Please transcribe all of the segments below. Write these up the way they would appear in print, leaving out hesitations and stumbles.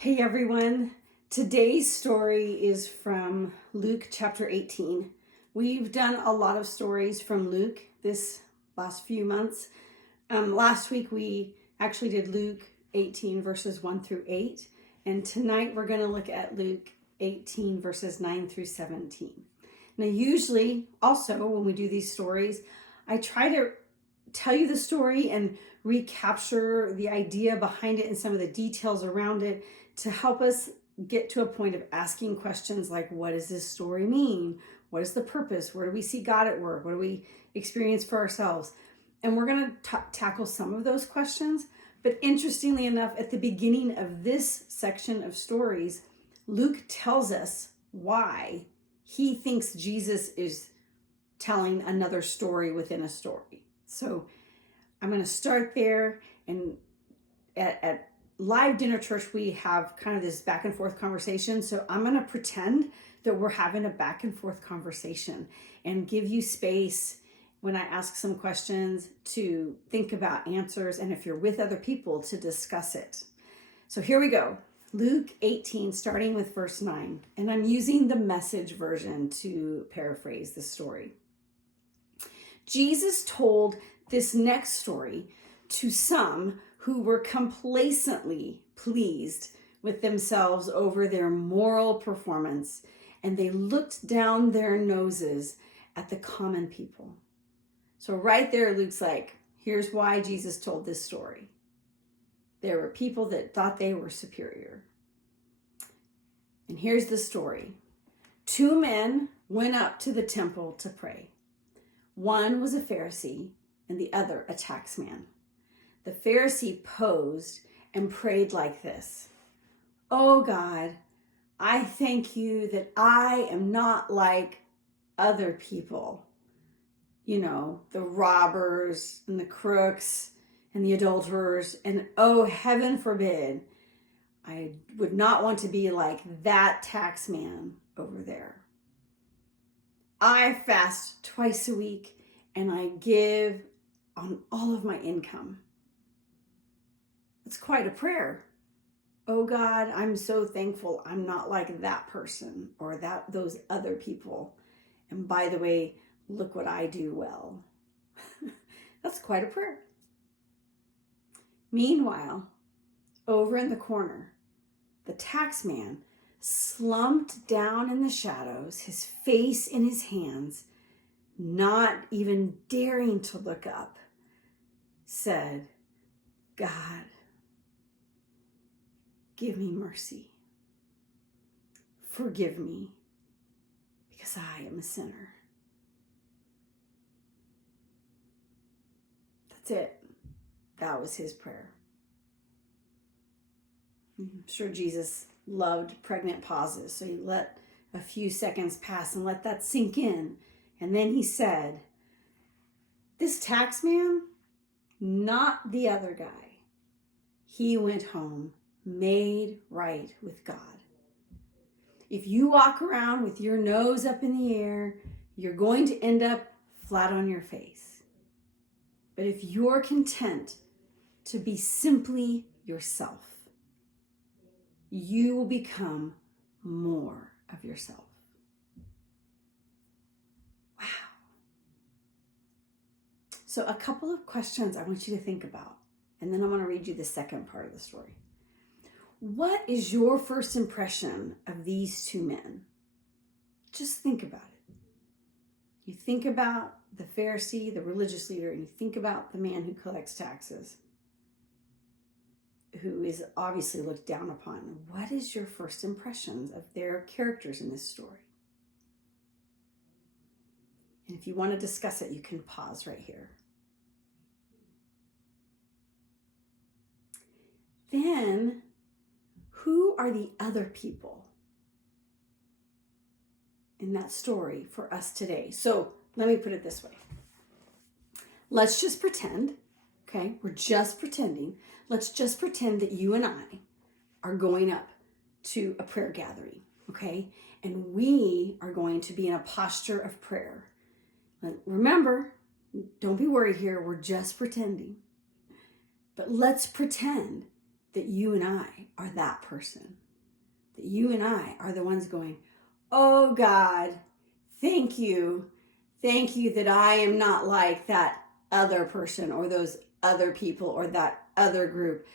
Hey everyone, today's story is from Luke chapter 18. We've done a lot of stories from Luke this last few months. Last week we actually did Luke 18 verses 1 through 8, and tonight we're going to look at Luke 18 verses 9 through 17. Now usually also when we do these stories, I try to tell you the story and recapture the idea behind it and some of the details around it to help us get to a point of asking questions like, what does this story mean? What is the purpose? Where do we see God at work? What do we experience for ourselves? And we're going to tackle some of those questions. But interestingly enough, at the beginning of this section of stories, Luke tells us why he thinks Jesus is telling another story within a story. So I'm going to start there. And at Live Dinner Church, we have kind of this back and forth conversation. So I'm going to pretend that we're having a back and forth conversation and give you space when I ask some questions to think about answers. And if you're with other people, to discuss it. So here we go. Luke 18, starting with verse 9. And I'm using the Message version to paraphrase the story. Jesus told this next story to some who were complacently pleased with themselves over their moral performance, and they looked down their noses at the common people. So right there, Luke's like, here's why Jesus told this story. There were people that thought they were superior. And here's the story. 2 men went up to the temple to pray. One was a Pharisee and the other a taxman. The Pharisee posed and prayed like this: "Oh God, I thank you that I am not like other people. You know, the robbers and the crooks and the adulterers. And oh, heaven forbid, I would not want to be like that tax man over there. I fast twice a week and I give on all of my income." It's quite a prayer. Oh God, I'm so thankful I'm not like that person or those other people. And by the way, look what I do well. That's quite a prayer. Meanwhile, over in the corner, the tax man, slumped down in the shadows, his face in his hands, not even daring to look up, said, "God, give me mercy. Forgive me, because I am a sinner." That's it. That was his prayer. I'm sure Jesus loved pregnant pauses, so he let a few seconds pass and let that sink in. And then he said, "This tax man, not the other guy. He went home made right with God." If you walk around with your nose up in the air, you're going to end up flat on your face. But if you're content to be simply yourself, you will become more of yourself. Wow. So a couple of questions I want you to think about, and then I'm going to read you the second part of the story. What is your first impression of these 2 men? Just think about it. You think about the Pharisee, the religious leader, and you think about the man who collects taxes, who is obviously looked down upon. What is your first impressions of their characters in this story? And if you want to discuss it, you can pause right here. Then, who are the other people in that story for us today? So let me put it this way. Let's just pretend, okay? We're just pretending. Let's just pretend that you and I are going up to a prayer gathering, okay? And we are going to be in a posture of prayer. Remember, don't be worried here. We're just pretending. But let's pretend that you and I are that person. That you and I are the ones going, oh God, thank you. Thank you that I am not like that other person or those other people or that other group.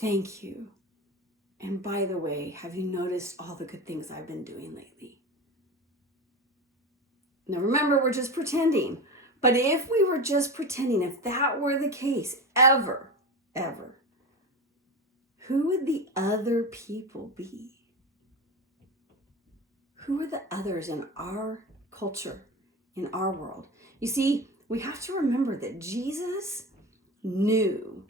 Thank you. And by the way, have you noticed all the good things I've been doing lately? Now remember, we're just pretending. But if we were just pretending, if that were the case, ever, who would the other people be? Who are the others in our culture, in our world? You see, we have to remember that Jesus knew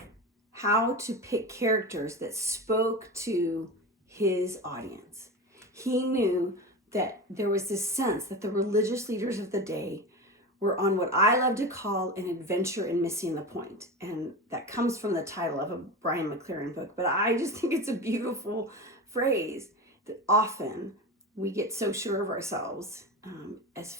how to pick characters that spoke to his audience. He knew that there was this sense that the religious leaders of the day were on what I love to call an adventure in missing the point. And that comes from the title of a Brian McLaren book. But I just think it's a beautiful phrase that often we get so sure of ourselves as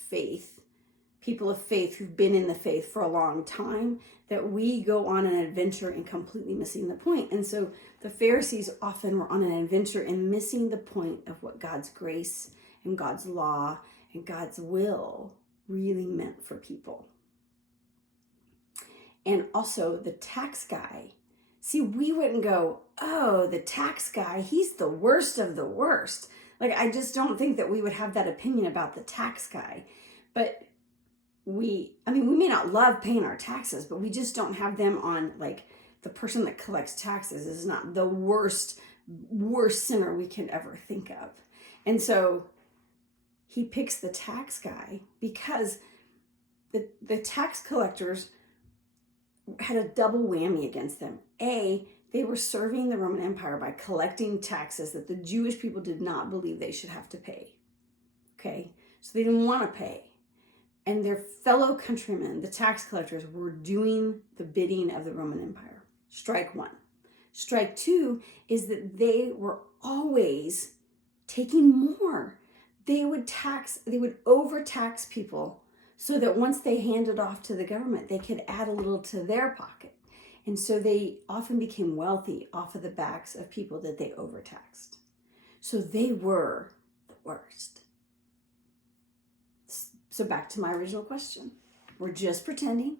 people of faith who've been in the faith for a long time, that we go on an adventure in completely missing the point. And so the Pharisees often were on an adventure in missing the point of what God's grace and God's law and God's will really meant for people. And also the tax guy. See, we wouldn't go, oh, the tax guy, he's the worst of the worst. Like, I just don't think that we would have that opinion about the tax guy. But we may not love paying our taxes, but we just don't have them on, like, the person that collects taxes is not the worst sinner we can ever think of. And so he picks the tax guy because the tax collectors had a double whammy against them. A, they were serving the Roman Empire by collecting taxes that the Jewish people did not believe they should have to pay. Okay? So they didn't want to pay. And their fellow countrymen, the tax collectors, were doing the bidding of the Roman Empire. Strike one. Strike two is that they were always taking more. They would overtax people so that once they handed off to the government, they could add a little to their pocket. And so they often became wealthy off of the backs of people that they overtaxed. So they were the worst. So back to my original question. We're just pretending,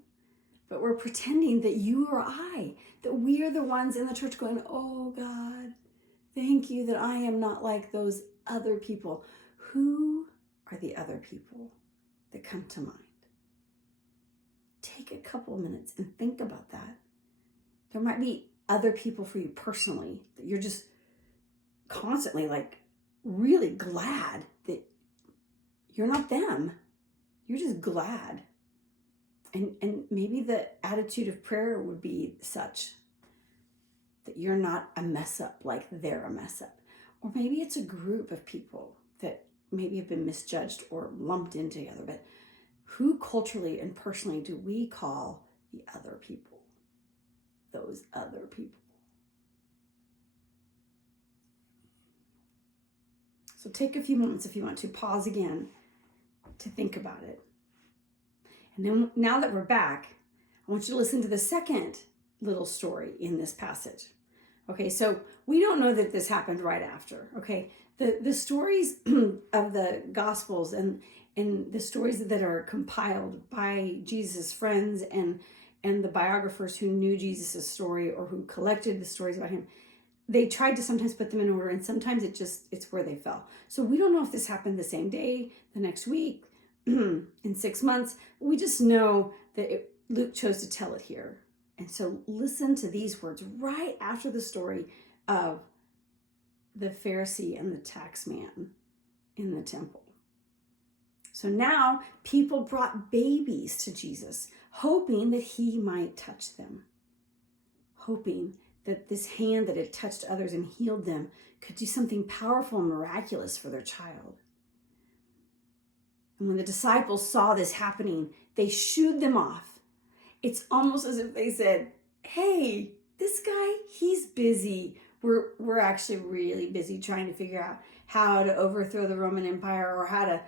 but we're pretending that you or I, that we are the ones in the church going, oh God, thank you that I am not like those other people. Who are the other people that come to mind? Take a couple minutes and think about that. There might be other people for you personally that you're just constantly like really glad that you're not them. You're just glad. And maybe the attitude of prayer would be such that you're not a mess up like they're a mess up. Or maybe it's a group of people that maybe have been misjudged or lumped in together. But who culturally and personally do we call the other people? Those other people. So take a few moments if you want to pause again to think about it. And then now that we're back, I want you to listen to the second little story in this passage. Okay, so we don't know that this happened right after, okay? The stories of the Gospels and the stories that are compiled by Jesus' friends and the biographers who knew Jesus' story or who collected the stories about him, they tried to sometimes put them in order, and sometimes it's where they fell. So we don't know if this happened the same day, the next week, in 6 months. We just know that Luke chose to tell it here. And so listen to these words right after the story of the Pharisee and the tax man in the temple. So now people brought babies to Jesus, hoping that he might touch them, hoping that this hand that had touched others and healed them could do something powerful and miraculous for their child. And when the disciples saw this happening, they shooed them off. It's almost as if they said, hey, this guy, he's busy. We're actually really busy trying to figure out how to overthrow the Roman Empire or how to,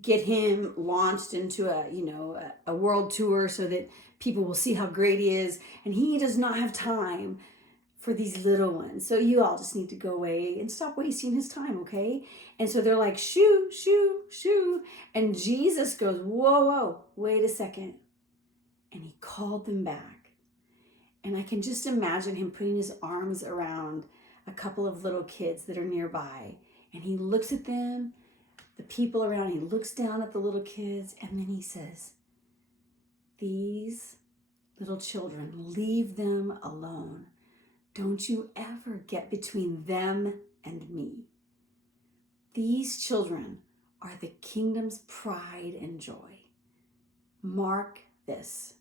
get him launched into a world tour so that people will see how great he is. And he does not have time for these little ones. So you all just need to go away and stop wasting his time, okay? And so they're like, shoo, shoo, shoo. And Jesus goes, whoa, whoa, wait a second. And he called them back. And I can just imagine him putting his arms around a couple of little kids that are nearby. And he looks at them, the people around, he looks down at the little kids, and then he says, these little children, leave them alone. Don't you ever get between them and me. These children are the kingdom's pride and joy. Mark this.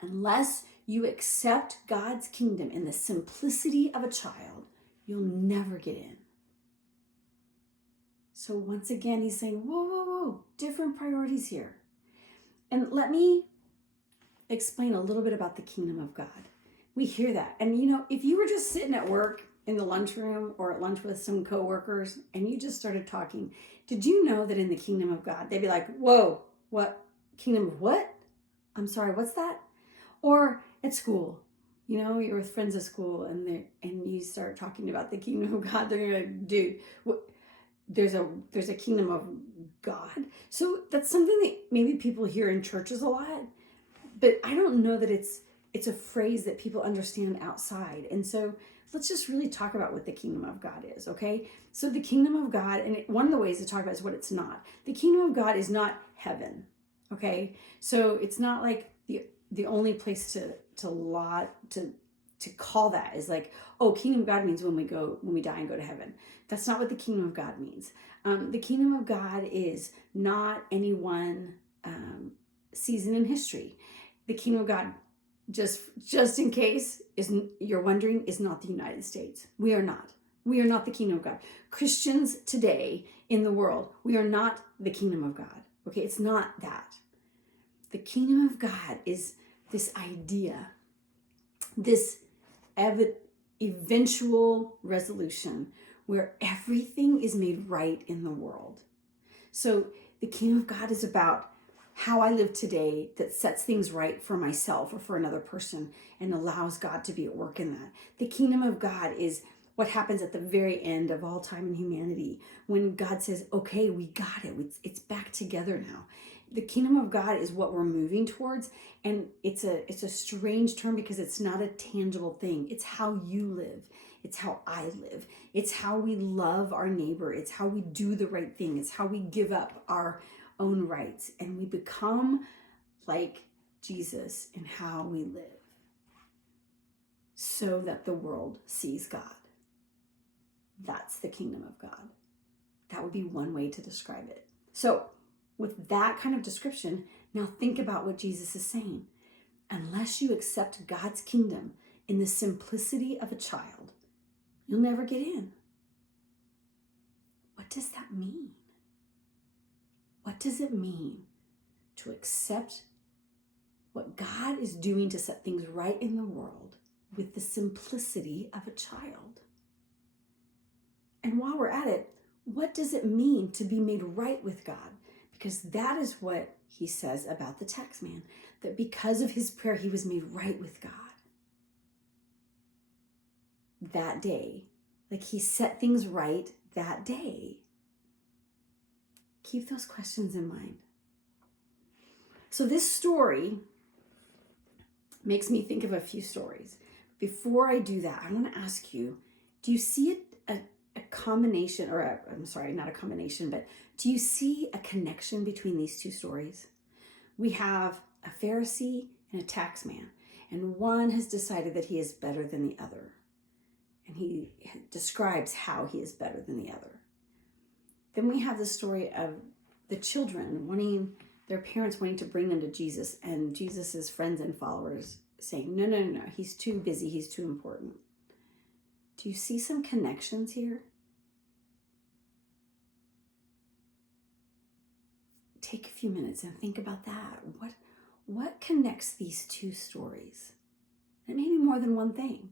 Unless you accept God's kingdom in the simplicity of a child, you'll never get in. So once again, he's saying, whoa, whoa, whoa, different priorities here. And let me explain a little bit about the kingdom of God. We hear that. And if you were just sitting at work in the lunchroom or at lunch with some coworkers and you just started talking, did you know that in the kingdom of God, they'd be like, whoa, what? Kingdom of what? I'm sorry, what's that? Or at school, you're with friends at school and you start talking about the kingdom of God. They're like, dude, there's a kingdom of God. So that's something that maybe people hear in churches a lot, but I don't know that it's a phrase that people understand outside. And so let's just really talk about what the kingdom of God is, okay? So the kingdom of God, and one of the ways to talk about it is what it's not. The kingdom of God is not heaven, okay? So it's not like the only place to call that is like, oh, kingdom of God means when we die and go to heaven. That's not what the kingdom of God means. The kingdom of God is not any one season in history. The kingdom of God, just in case you're wondering, is not the United States. We are not. We are not the kingdom of God. Christians today in the world, we are not the kingdom of God. Okay, it's not that. The kingdom of God is this idea, this eventual resolution where everything is made right in the world. So the kingdom of God is about how I live today that sets things right for myself or for another person and allows God to be at work in that. The kingdom of God is what happens at the very end of all time in humanity when God says, okay, we got it. It's back together now. The kingdom of God is what we're moving towards, and it's a strange term because it's not a tangible thing. It's how you live. It's how I live. It's how we love our neighbor. It's how we do the right thing. It's how we give up our own rights, and we become like Jesus in how we live so that the world sees God. That's the kingdom of God. That would be one way to describe it. So with that kind of description, now think about what Jesus is saying. Unless you accept God's kingdom in the simplicity of a child, you'll never get in. What does that mean? What does it mean to accept what God is doing to set things right in the world with the simplicity of a child? And while we're at it, what does it mean to be made right with God? Because that is what he says about the tax man, that because of his prayer, he was made right with God. That day, like he set things right that day. Keep those questions in mind. So this story makes me think of a few stories. Before I do that, I want to ask you, do you see a combination, or not a combination, but do you see a connection between these two stories? We have a Pharisee and a tax man, and one has decided that he is better than the other. And he describes how he is better than the other. Then we have the story of the children their parents wanting to bring them to Jesus, and Jesus's friends and followers saying, no, he's too busy, he's too important. Do you see some connections here? Take a few minutes and think about that. What connects these two stories? It may be more than one thing.